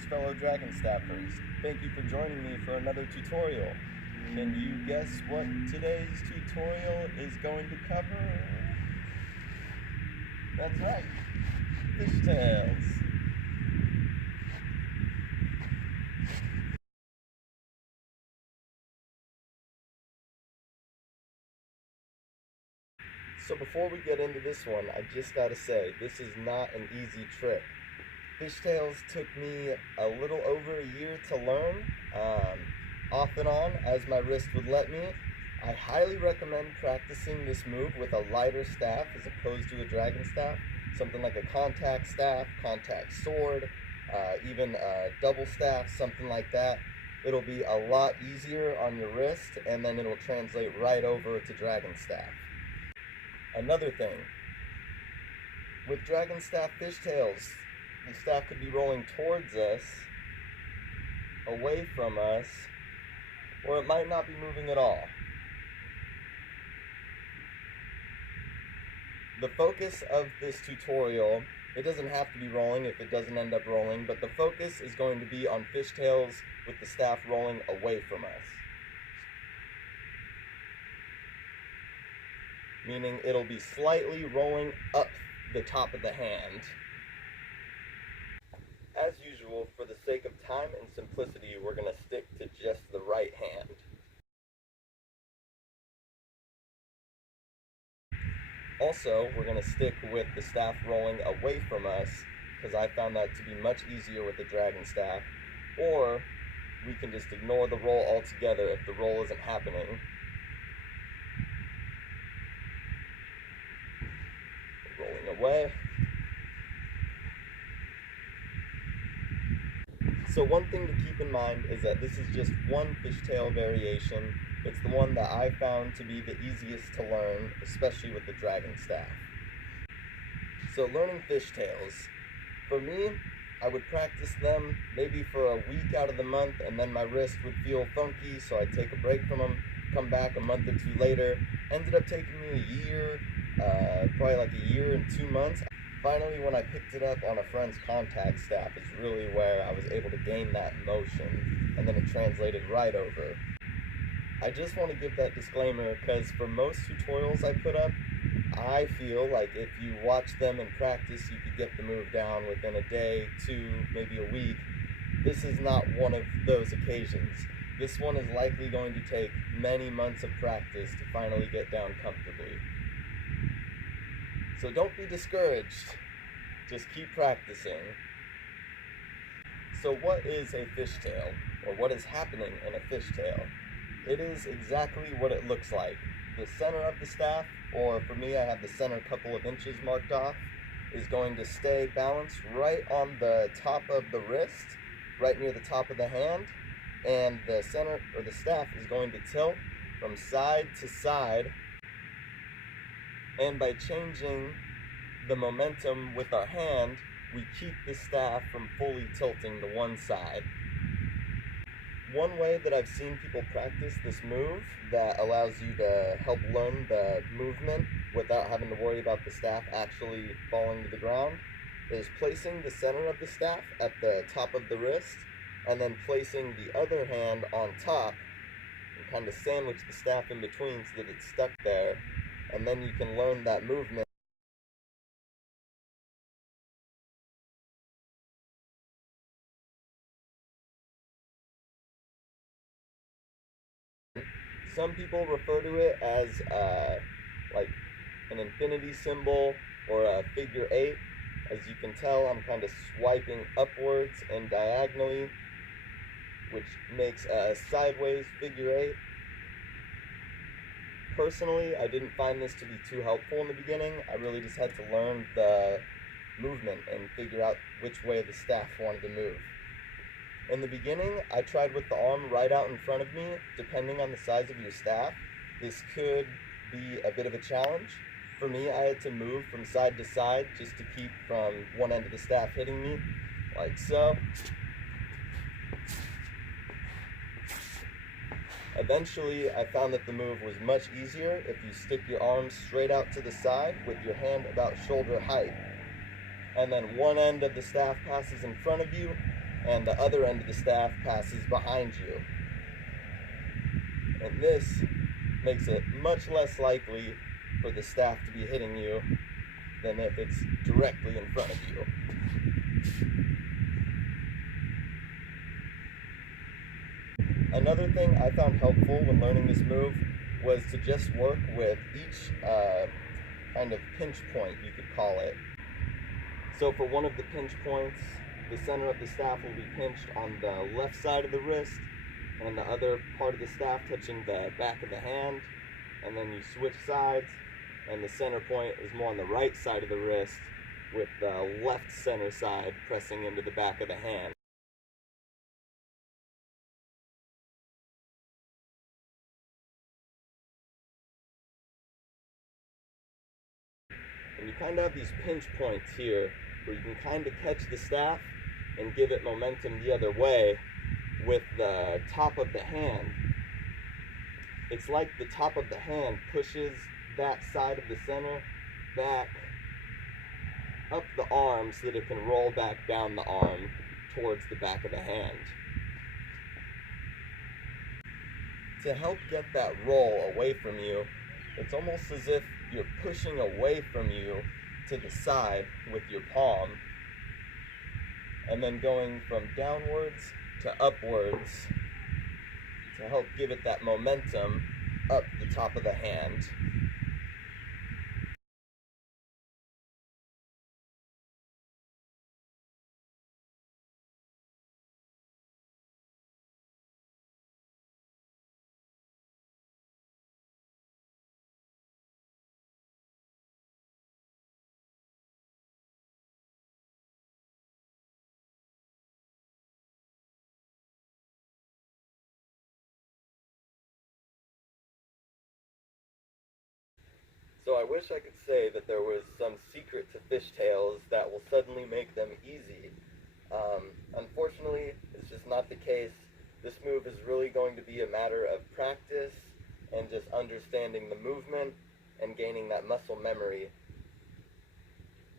Greetings, fellow Dragonstaffers. Thank you for joining me for another tutorial. Can you guess what today's tutorial is going to cover? That's right, fishtails. So before we get into this one, I just gotta say, this is not an easy trick. Fishtails took me a little over a year to learn, off and on, as my wrist would let me. I highly recommend practicing this move with a lighter staff as opposed to a Dragonstaff. Something like a contact staff, contact sword, even a double staff, something like that. It'll be a lot easier on your wrist, and then it'll translate right over to Dragonstaff. Another thing, with Dragonstaff fishtails, the staff could be rolling towards us, away from us, or it might not be moving at all. The focus of this tutorial, it doesn't have to be rolling if it doesn't end up rolling, but the focus is going to be on fishtails with the staff rolling away from us. Meaning it'll be slightly rolling up the top of the hand. As usual, for the sake of time and simplicity, we're going to stick to just the right hand. Also, we're going to stick with the staff rolling away from us, because I found that to be much easier with the Dragonstaff. Or, we can just ignore the roll altogether if the roll isn't happening. Rolling away. So one thing to keep in mind is that this is just one fishtail variation. It's the one that I found to be the easiest to learn, especially with the Dragonstaff. So learning fishtails. For me, I would practice them maybe for a week out of the month, and then my wrist would feel funky, so I'd take a break from them, come back a month or two later. Ended up taking me a year, probably like a year and 2 months. Finally, when I picked it up on a friend's contact staff is really where I was able to gain that motion, and then it translated right over. I just want to give that disclaimer because for most tutorials I put up, I feel like if you watch them in practice, you could get the move down within a day, 2, maybe a week. This is not one of those occasions. This one is likely going to take many months of practice to finally get down comfortably. So don't be discouraged, just keep practicing. So what is a fishtail, or what is happening in a fishtail? It is exactly what it looks like. The center of the staff, or for me I have the center couple of inches marked off, is going to stay balanced right on the top of the wrist, right near the top of the hand, and the center, or the staff, is going to tilt from side to side. And by changing the momentum with our hand, we keep the staff from fully tilting to one side. One way that I've seen people practice this move that allows you to help learn the movement without having to worry about the staff actually falling to the ground is placing the center of the staff at the top of the wrist, and then placing the other hand on top and kind of sandwich the staff in between so that it's stuck there. And then you can learn that movement. Some people refer to it as like an infinity symbol or a figure 8. As you can tell, I'm kind of swiping upwards and diagonally, which makes a sideways figure 8. Personally, I didn't find this to be too helpful in the beginning. I really just had to learn the movement and figure out which way the staff wanted to move. In the beginning, I tried with the arm right out in front of me. Depending on the size of your staff, this could be a bit of a challenge. For me, I had to move from side to side just to keep from one end of the staff hitting me, like so. Eventually, I found that the move was much easier if you stick your arms straight out to the side with your hand about shoulder height. And then one end of the staff passes in front of you, and the other end of the staff passes behind you. And this makes it much less likely for the staff to be hitting you than if it's directly in front of you. Another thing I found helpful when learning this move was to just work with each kind of pinch point, you could call it. So for one of the pinch points, the center of the staff will be pinched on the left side of the wrist, and the other part of the staff touching the back of the hand, and then you switch sides, and the center point is more on the right side of the wrist, with the left center side pressing into the back of the hand. And you kind of have these pinch points here where you can kind of catch the staff and give it momentum the other way with the top of the hand. It's like the top of the hand pushes that side of the center back up the arm so that it can roll back down the arm towards the back of the hand. To help get that roll away from you, it's almost as if you're pushing away from you to the side with your palm, and then going from downwards to upwards to help give it that momentum up the top of the hand. So I wish I could say that there was some secret to fishtails that will suddenly make them easy. Unfortunately, it's just not the case. This move is really going to be a matter of practice and just understanding the movement and gaining that muscle memory.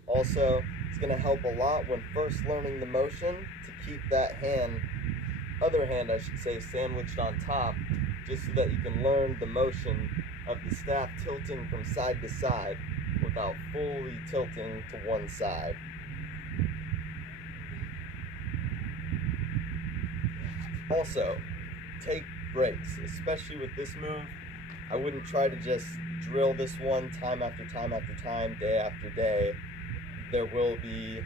Also, it's going to help a lot when first learning the motion to keep that other hand I should say, sandwiched on top, just so that you can learn the motion of the staff tilting from side to side without fully tilting to one side. Also, take breaks, especially with this move. I wouldn't try to just drill this one time after time after time, day after day. There will be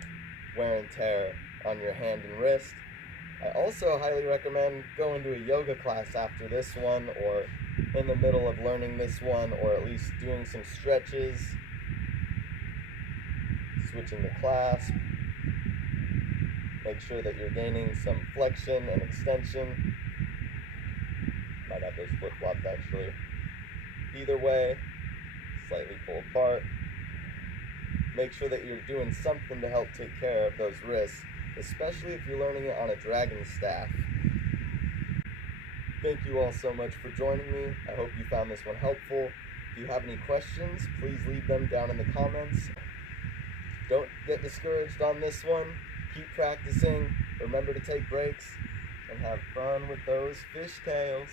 wear and tear on your hand and wrist. I also highly recommend going to a yoga class after this one, or in the middle of learning this one, or at least doing some stretches, switching the clasp. Make sure that you're gaining some flexion and extension. Might have those flip-flops actually. Either way, slightly pull apart. Make sure that you're doing something to help take care of those wrists, especially if you're learning it on a Dragonstaff. Thank you all so much for joining me. I hope you found this one helpful. If you have any questions, please leave them down in the comments. Don't get discouraged on this one. Keep practicing. Remember to take breaks and have fun with those fishtails.